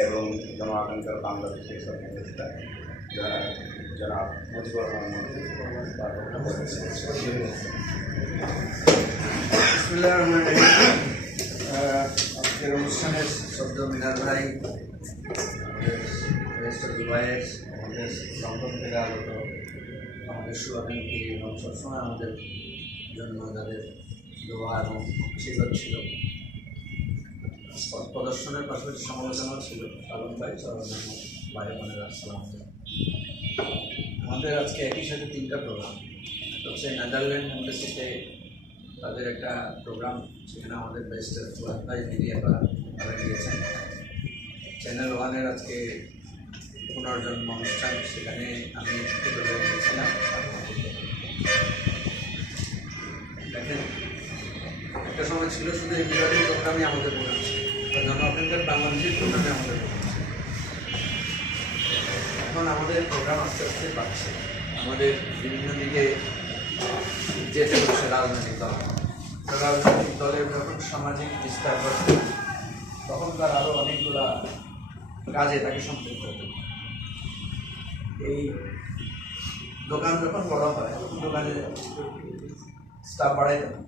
এবং জনআকাঙ্ক্ষার বাংলাদেশের উপদেষ্টা জনাব মুজিবুর রহমান আজকের অনুষ্ঠানের শব্দ মিনার ভাই, দুবাইয়ের আমাদের লন্ডন থেকে আগত আমাদের শুভাকাঙ্ক্ষী এবং সবসময় আমাদের জন্য যাদের দোয়া এবং আশীর্বাদ ছিল, প্রদর্শনের পাশাপাশি সমালোচনাও ছিল আলম ভাই, ভাই বোনের আসসালাম। আমাদের আজকে একই সাথে তিনটা প্রোগ্রাম হচ্ছে নেদারল্যান্ড এমবাসিতে তাদের একটা প্রোগ্রাম, সেখানে আমাদের বেস্ট ভাই মিডিয়া তারা গিয়েছেন। চ্যানেল ওয়ানের আজকে পুনর্জন্ম অনুষ্ঠান, সেখানে আমি গিয়েছিলাম। দেখেন, একটা সময় ছিল শুধু এই বিভাগের প্রোগ্রামই আমাদের প্রোগ্রাম ছিল, জনআকাঙ্ক্ষার বাংলাদেশের প্রোগ্রামে আমাদের প্রোগ্রাম ছিল। এখন আমাদের প্রোগ্রাম আস্তে আস্তে বাড়ছে, আমাদের বিভিন্ন দিকে যেতে হচ্ছে। রাজনৈতিক দলের যখন সামাজিক বিস্তার ঘটে, তখন তার আরও অনেকগুলা কাজে তাকে সম্পৃক্ত হতে। এই দোকান যখন বড় হয়, তখন দোকানে স্টাফ বাড়াইতে হয়,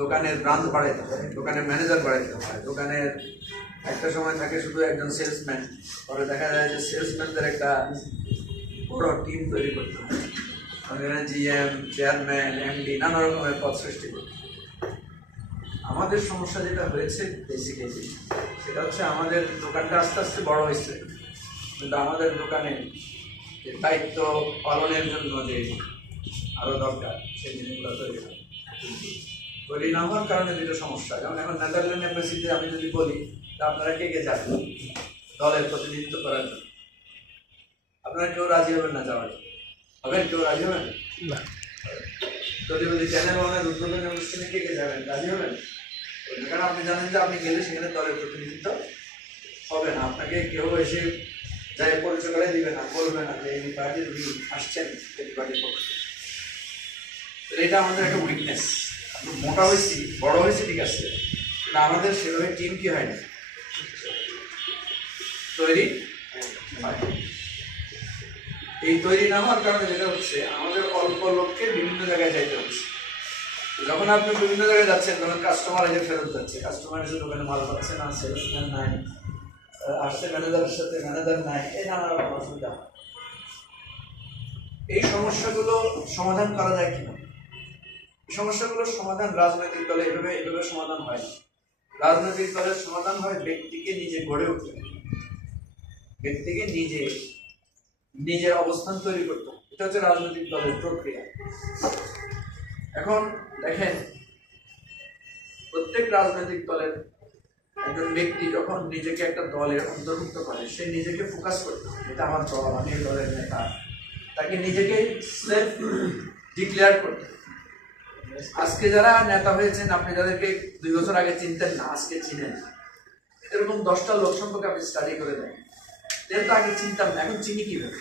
দোকানের ব্রাঞ্চ বাড়াইতে হয়, দোকানের ম্যানেজার বাড়াইতে হয়। দোকানের একটা সময় থাকে শুধু একজন সেলসম্যান, পরে দেখা যায় যে সেলসম্যানদের একটা বড় টিম তৈরি করতে হয়। জিএম, চেয়ারম্যান, এমডি, নানা রকমের পদ সৃষ্টি করতে। আমাদের সমস্যা যেটা হয়েছে বেসিক্যালি সেটা হচ্ছে আমাদের দোকানটা আস্তে আস্তে বড় হয়েছে, কিন্তু আমাদের দোকানে যে দায়িত্ব পালনের জন্য যে আরও দরকার সেই জিনিসগুলো তৈরি না হওয়ার কারণে যেটা সমস্যা। যেমন এখন নেদারল্যান্ড এমবাসিতে আমি যদি বলি, তা আপনারা কে কে যাবেন দলের প্রতিনিধিত্ব করার জন্য? আপনারা কেউ রাজি হবেন না যাওয়ার জন্য? হবেন? কেউ রাজি হবেন না। যদি বলি চ্যানেল ওয়ানের উদ্বোধনী অনুষ্ঠানে কে কে যাবেন, রাজি হবেন? কারণ আপনি জানেন যে আপনি গেলে সেখানে দলের প্রতিনিধিত্ব হবে না। আপনাকে কেউ এসে যাই পরিচয় করে দিবে না, বলবে না যে এই পার্টির উনি আসছেন এই পার্টির পক্ষে। এটা আমাদের একটা উইকনেস। মোটা হয়েছি, বড় হয়েছে, ঠিক আছে, কিন্তু আমাদের সেভাবে টিম কি হয় না, তৈরি হয়। এই তৈরি না হওয়ার কারণে যেটা হচ্ছে, আমাদের অল্প লোককে বিভিন্ন জায়গায় যাইতে হচ্ছে। যখন আপনি বিভিন্ন জায়গায় যাচ্ছেন, তখন কাস্টমার এসে ফেরত যাচ্ছে, কাস্টমার এসে দোকানে মাল পাচ্ছে না, সেলসম্যান নাই, আসছে ম্যানেজারের সাথে, ম্যানেজার নাই, এই নানা রকম অসুবিধা। এই সমস্যাগুলো সমাধান করা যায় কিনা? এই সমস্যাগুলোর সমাধান রাজনৈতিক দলে এভাবে সমাধান হয় না। রাজনৈতিক দলের সমাধান হয় ব্যক্তিকে নিজে গড়ে উঠতে, ব্যক্তিকে নিজের অবস্থান তৈরি করতে। এটা হচ্ছে রাজনৈতিক দলের প্রক্রিয়া। এখন দেখেন, প্রত্যেক রাজনৈতিক দলের একজন ব্যক্তি যখন নিজেকে একটা দলের অন্তর্ভুক্ত করে, সে নিজেকে ফোকাস করতে, এটা আমার দল, আমি এই দলের নেতা, তাকে নিজেকে সেলফ ডিক্লেয়ার করতে। আজকে যারা নেতা হয়েছেন, আপনি যাদেরকে 2 বছর আগে চিনতেন না, আজকে চিনেন। এরকম 10টা লোক সম্পর্কে আপনি স্টাডি করে দেন, তো আগে চিনতাম না, এখন চিনি কিভাবে?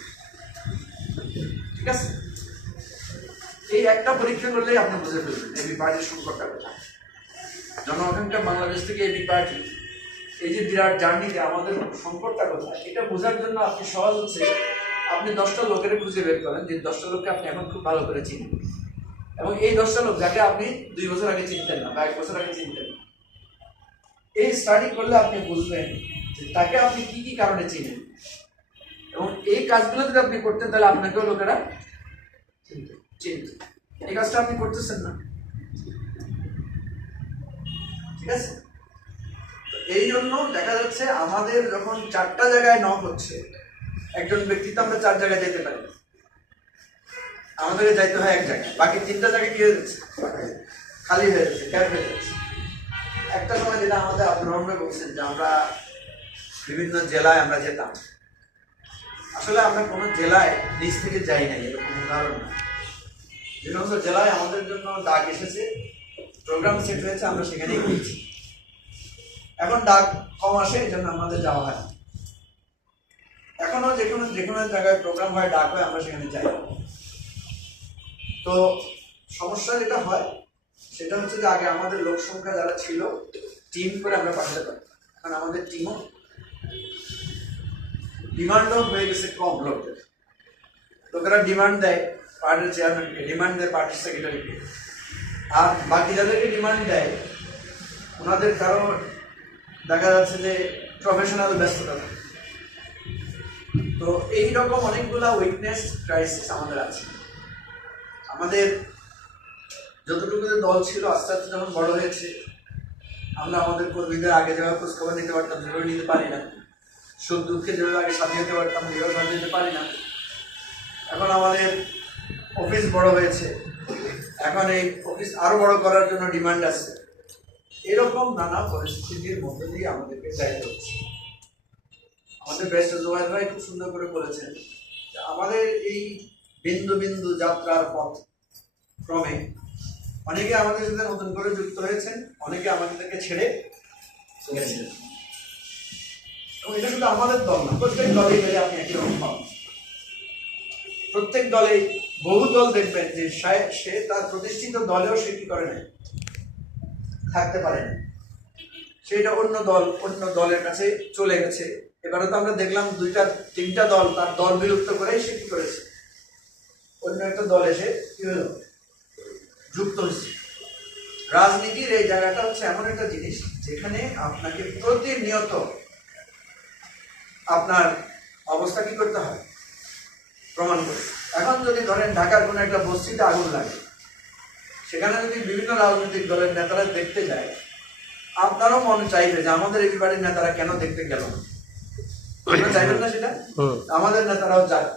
ঠিক আছে, এই একটা পরীক্ষা করলেই আপনি বুঝে ফেলবেন এবি পার্টির সংকটটা কোথায়। জনআকাঙ্ক্ষা বাংলাদেশ থেকে এবি পার্টি এই যে বিরাট জার্নিতে আমাদের সংকটটা কোথায়, এটা বোঝার জন্য আপনি সহজ হচ্ছে আপনি 10টা লোকের খুঁজে বের করেন, যে 10টা লোককে আপনি এখন খুব ভালো করে চিনেন, এবং এই 10টা লোক যাকে আপনি 2 বছর আগে চিনতেন না বা 1 বছর আগে চিনতেন না, এই স্টাডি করলে আপনি বুঝবেন যে তাকে আপনি কি কি কারণে চিনেন, এবং এই কাজগুলো যদি আপনি করতেন তাহলে আপনাকেও লোকেরা চিনত। এই কাজটা আপনি করতেছেন না, ঠিক আছে? এই জন্য দেখা যাচ্ছে আমাদের যখন 4টা জায়গায় নক হচ্ছে, একজন ব্যক্তি তো আমরা 4 জায়গায় যেতে পারি, আমাদেরকে যাইতে হয় 1 জায়গায়, বাকি 3টা জায়গায় কি হয়ে যাচ্ছে, খালি হয়ে যাচ্ছে, ক্যাব হয়ে যাচ্ছে। একটা সময় যেটা আমাদের আব্দুর রহমান ভাই বলছেন যে আমরা বিভিন্ন জেলায় আমরা যেতাম, আসলে আমরা কোনো জেলায় নিজ থেকে যাই নাই, এরকম উদাহরণ না। যে সমস্ত জেলায় আমাদের জন্য ডাক এসেছে, প্রোগ্রাম সেট হয়েছে, আমরা সেখানেই গিয়েছি। এখন ডাক কম আসে, এই জন্য আমাদের যাওয়া হয় না। এখনো যেকোনো জায়গায় প্রোগ্রাম হয়, ডাক হয়, আমরা সেখানে যাই। তো সমস্যা যেটা হয় সেটা হচ্ছে যে আগে আমাদের লোক সংখ্যা যারা ছিল টিম করে আমরা পাঠাতে পারতাম, কারণ আমাদের টিমও ডিমান্ডও হয়ে গেছে কম লোকের। লোকেরা ডিমান্ড দেয় পার্টির চেয়ারম্যানকে, ডিমান্ড দেয় পার্টির সেক্রেটারিকে, আর বাকি যাদেরকে ডিমান্ড দেয় ওনাদের কারো দেখা যাচ্ছে যে প্রফেশনাল ব্যস্ততা থাকে। তো এইরকম অনেকগুলা উইকনেস ক্রাইসিস আমাদের আছে। আমাদের যতটুকু দল ছিল আস্তে আস্তে যখন বড় হয়েছে, আমরা আমাদের কর্মীদের আগে যেভাবে খোঁজখবর নিতে পারতাম যেভাবে নিতে পারি না, সুখ দুঃখে যেভাবে আগে সাথে যেতে পারতাম যেভাবে সাথে যেতে পারি না। এখন আমাদের অফিস বড় হয়েছে, এখন এই অফিস আরো বড় করার জন্য ডিমান্ড আছে। এরকম নানা পরিস্থিতির মধ্যে দিয়ে আমাদেরকে যাইতে হচ্ছে। আমাদের ব্যারিস্টার জুবায়ের ভাই খুব সুন্দর করে বলেছেন যে আমাদের এই বিন্দু বিন্দু যাত্রার পথ ক্রমে অনেকে আমাদের সাথে নতুন করে যুক্ত হয়েছেন, অনেকে আমাদেরকে ছেড়ে গেছেন। এবং এটা শুধু আমাদের দল না, প্রত্যেক দলেই গেলে আপনি একই রকম পাবেন। প্রত্যেক দলে বহু দল দেখবেন যে সে তার প্রতিষ্ঠিত দলেও সে কি করে না, থাকতে পারে না, সেটা অন্য দলের কাছে চলে গেছে। এবারে তো আমরা দেখলাম 2-3টা দল তার দল বিলুপ্ত করেই সে কি করেছে, অন্য একটা দল এসে কি হলো, যুক্ত হয়েছে। রাজনীতির এই জায়গাটা হচ্ছে এমন একটা জিনিস যেখানে আপনাকে প্রতিনিয়ত আপনার অবস্থা কি করতে হয়, প্রমাণ করতে। এখন যদি ধরেন ঢাকার কোনো একটা বস্তিতে আগুন লাগে, সেখানে যদি বিভিন্ন রাজনৈতিক দলের নেতারা দেখতে যায়, আপনারও মনে চাইবে যে আমাদের এই বাড়ির নেতারা কেন দেখতে গেল না, চাইবেন না সেটা? আমাদের নেতারাও যায়।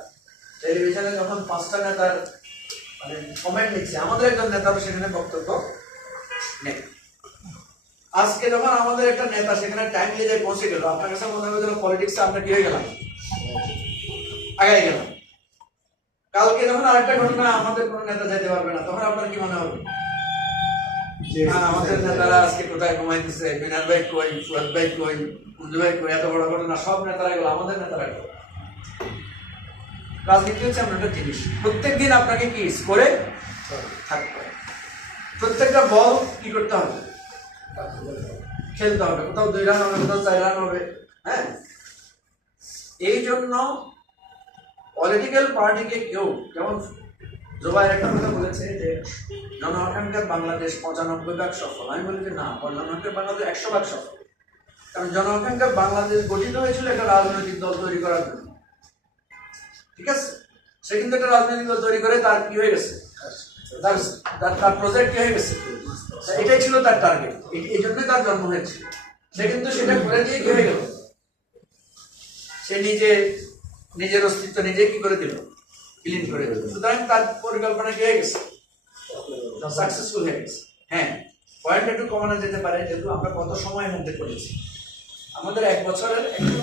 টেলিভিশনে যখন 5টা নেতার মানে কমেন্ট নিচ্ছে, আমাদের একজন নেতারও সেখানে বক্তব্য নেই। আজকে যখন আমাদের একটা নেতা সেখানে টাইম দিয়ে পৌঁছে গেল, আপনার কাছে মনে হবে যেন পলিটিক্সে আমরা কি হয়ে গেলাম, আগাই গেলাম। কালকে যখন আরেকটা ঘটনা আমাদের কোনো নেতা যেতে পারবে না, তখন আপনার কি মনে হবে, আমাদের নেতারা আজকে কোথায় ঘুমাইতেছে, মিনার ভাই কই, ফুয়াদ ভাই কই, মঞ্জু ভাই কই, এত বড় ঘটনা সব নেতারা গেল, আমাদের নেতারা গেল। রাজনীতি হচ্ছে এমন একটা জিনিস, প্রত্যেকদিন আপনাকে কি স্কোরে থাকতে হবে, প্রত্যেকটা বল কি করতে হবে, খেলতে হবে। কোথাও 2 রান হবে, কোথাও 4 রান হবে। হ্যাঁ, এই জন্য পলিটিক্যাল পার্টিকে কেউ, যেমন জুবায়ের একটা কথা বলেছে যে জনআকাঙ্ক্ষার বাংলাদেশ 95% সফল। আমি বলি যে না, জনআকাঙ্ক্ষার বাংলাদেশ 100% সফল। কারণ জনআকাঙ্ক্ষার বাংলাদেশ গঠিত হয়েছিল একটা রাজনৈতিক দল তৈরি করার জন্য, ঠিক আছে? সে কিন্তু একটা রাজনৈতিক দল তৈরি করে তার কি হয়ে গেছে, তার প্রজেক্ট কি হয়ে গেছে, এটাই ছিল তার টার্গেট, এই জন্যই তার জন্ম হয়েছিল। সে কিন্তু সেটা করে দিয়ে কি হয়ে গেল, সে নিজের অস্তিত্ব নিজে কি করে দিল, বিলীন করে দিল। সুতরাং তার পরিকল্পনা কি হয়ে গেছে, সাকসেসফুল হয়ে গেছে। হ্যাঁ, পয়েন্ট একটু কমানো যেতে পারে, যেহেতু আমরা কত সময়ের মধ্যে করেছি। আমাদের 1 বছরের একটু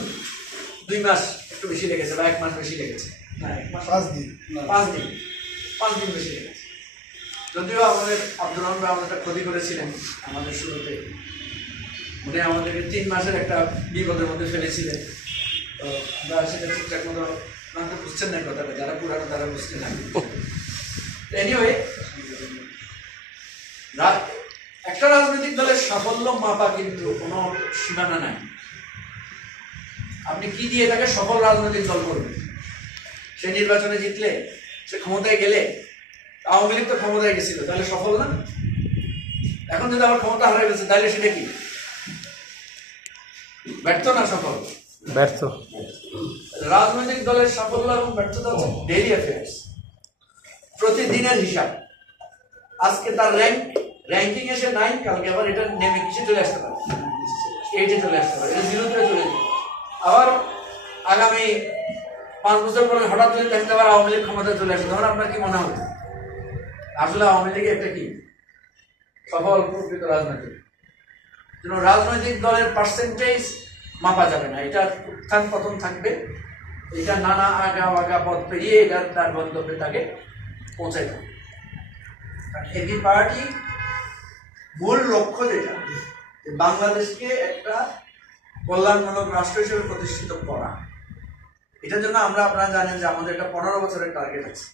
2 মাস একটু বেশি লেগেছে, বা 1 মাস বেশি লেগেছে, না 1 মাস 5 দিন বেশি লেগেছে। যদিও আমাদের আব্দুর রহমান আমাদের ক্ষতি করেছিলেন আমাদের শুরুতে, উনি আমাদেরকে 3 মাসের একটা বিপদের মধ্যে ফেলেছিলেন। তো আমরা সেটা ঠিকঠাক মতো আপনারা বুঝছেন না কথাটা, যারা পুরানো তারা বুঝতে না। এনিওয়ে, একটা রাজনৈতিক দলের সাফল্য মাপা কিন্তু কোনো সীমানা নাই। আপনি কি দিয়ে তাকে সফল রাজনৈতিক দল করবেন? সে নির্বাচনে জিতলে, সে ক্ষমতায় গেলে, আওয়ামী লীগ তো ক্ষমতায় গেছিল, তাহলে সফল না? এখন যদি আবার ক্ষমতা হারিয়ে গেছে, তাহলে সেটা কি ব্যর্থ না সফল? ব্যর্থ। রাজনৈতিক দলের সাফল্য এবং ব্যর্থতা হচ্ছে ডেইলি অ্যাফেয়ার্স, প্রতিদিনের হিসাব। আজকে তার র্যাঙ্কিং এসে 9, কালকে আবার এটা নেমে কিসে চলে আসতে পারে, 8-এ চলে আসতে পারে, এটা 0-তে চলে যাবে। আবার আগামী 5 বছর পরে হঠাৎ যদি দেখতে আবার আওয়ামী লীগ ক্ষমতায় চলে আসে, তখন আপনার কি মনে হবে আসলে আওয়ামী লীগ একটা কি সফল প্রকৃত রাজনীতি? রাজনৈতিক দলের পার্সেন্টেজ মাপা যাবে না, এটা উত্থান পতন থাকবে, এটা নানা আগা পথ পেরিয়ে এটা তার গন্তব্যে তাকে পৌঁছাই দেবে। এবি পার্টি মূল লক্ষ্য যেটা, বাংলাদেশকে একটা কল্যাণমূলক রাষ্ট্র হিসেবে প্রতিষ্ঠিত করা। এটার জন্য আপনারা জানেন যে আমাদের একটা 15 বছরের টার্গেট আছে।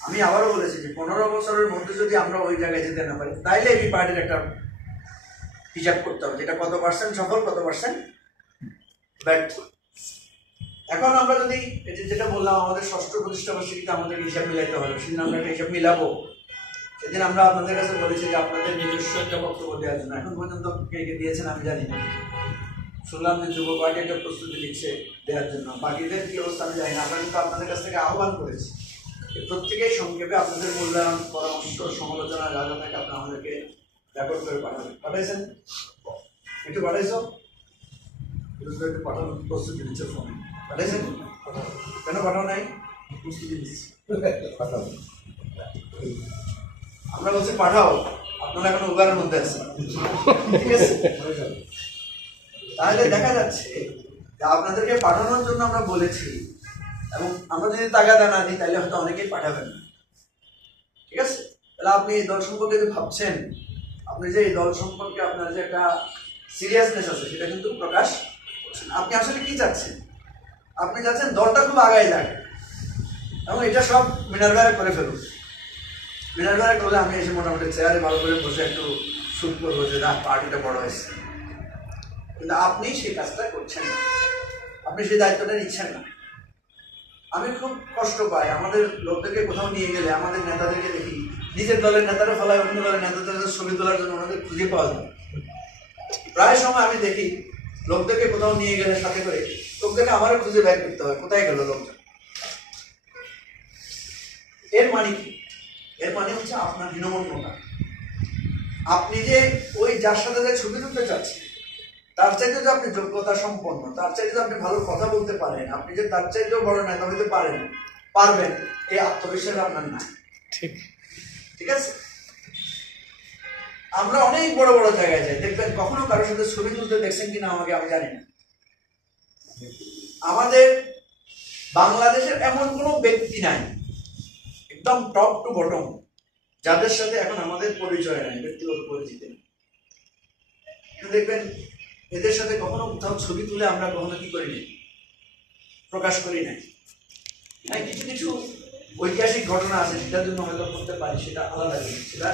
আমি আবারও বলেছি যে 15 বছরের মধ্যে যদি আমরা ওই জায়গায় যেতে না পারি, তাইলে এবি পার্টির একটা হিসাব করতে হবে যেটা কত পার্সেন্ট সফল, কত পার্সেন্ট ব্যর্থ। এখন আমরা যদি যেটা বললাম আমাদের ষষ্ঠ প্রতিষ্ঠা বার্ষিকীতে আমাদের হিসাব মিলাইতে হবে, সেদিন আমরা একটা হিসাব মিলাবো। সেদিন আমরা আপনাদের কাছে বলেছি যে আপনাদের নিজস্ব একটা বক্তব্য দেওয়ার জন্য, এখন পর্যন্ত কে কে দিয়েছেন আমি জানি না। শুনলাম যে যুব পার্টি একটা প্রস্তুতি নিচ্ছে দেওয়ার জন্য, বাকিদের কি অবস্থা আমি জানি না। আমরা কিন্তু আপনাদের কাছ থেকে আহ্বান করেছি প্রত্যেকেই সংক্ষেপে আপনাদের মূল্যায়ন, পরামর্শ, সমালোচনা যা যা থাকে আপনারা আমাদেরকে রেকর্ড করে পাঠাবেন। পাঠাইছেন? একটু পাঠাইছো? একটু পাঠানো প্রস্তুতি নিচ্ছে ফোনে। পাঠাইছেন? কেন পাঠাও নাই? প্রস্তুতি নিচ্ছি। আমরা বলছি পাঠাও, আপনারা এখন উগারের মধ্যে আছেন, ঠিক আছে? তাহলে দেখা যাচ্ছে যে আপনাদেরকে পাঠানোর জন্য আমরা বলেছি, এবং আমরা যদি তাগাদা না দিই তাহলে হয়তো অনেকেই পাঠাবেন না, ঠিক আছে? তাহলে আপনি এই দল সম্পর্কে যে ভাবছেন, আপনি যে এই দল সম্পর্কে আপনার যে একটা সিরিয়াসনেস আছে সেটা কিন্তু প্রকাশ করছেন। আপনি আসলে কি চাচ্ছেন? আপনি চাচ্ছেন দলটা খুব আগায় যাক, এবং এটা সব মিনারবেলা করে ফেলুন। মিনারবেলা করলে আমি এসে মোটামুটি চেয়ারে ভালো করে বসে একটু শুট করবো যে না পার্টিটা বড় হয়েছে, কিন্তু আপনি সেই কাজটা করছেন না, আপনি সেই দায়িত্বটা নিচ্ছেন না। আমি খুব কষ্ট পাই আমাদের লোকদেরকে কোথাও নিয়ে গেলে, আমাদের নেতাদেরকে দেখি নিজের দলের নেতারা ফলায় অন্য দলের নেতাদের ছবি তোলার জন্য ওনাদের খুঁজে পাওয়া যায়। প্রায় সময় আমি দেখি লোকদেরকে কোথাও নিয়ে গেলে সাথে করে লোকদেরকে আমারও খুঁজে বের করতে হয় কোথায় গেল লোকটা। এর মানে কি? এর মানে হচ্ছে আপনার হীনমন্যতা। আপনি যে ওই যার সাথে যে ছবি তুলতে চাচ্ছেন তার চাইতে যে আপনি যোগ্যতা সম্পন্ন, তার চাইতে যে আপনি ভালো কথা বলতে পারেন, আপনি যে তার চাইতেও বড় নেতা হইতে পারবেন, এই আত্মবিশ্বাস আপনার নাই। ঠিক আছে? আমরা অনেক বড় বড় জায়গায় যাই, দেখবেন কখনো কারোর সাথে ছবি তুলতে দেখছেন কিনা আমাকে আমি জানি না। আমাদের বাংলাদেশের এমন কোনো ব্যক্তি নাই একদম টপ টু বটম যাদের সাথে এখন আমাদের পরিচয় নাই, ব্যক্তিগত পরিচিতি নেই। দেখবেন এদের সাথে কখনো কোথাও ছবি তুলে আমরা কখনো কি করি নাই, প্রকাশ করি নাই। কিছু কিছু ঐতিহাসিক ঘটনা আছে সেটার জন্য হয়তো করতে পারি, সেটা আলাদা জিনিস। সেটা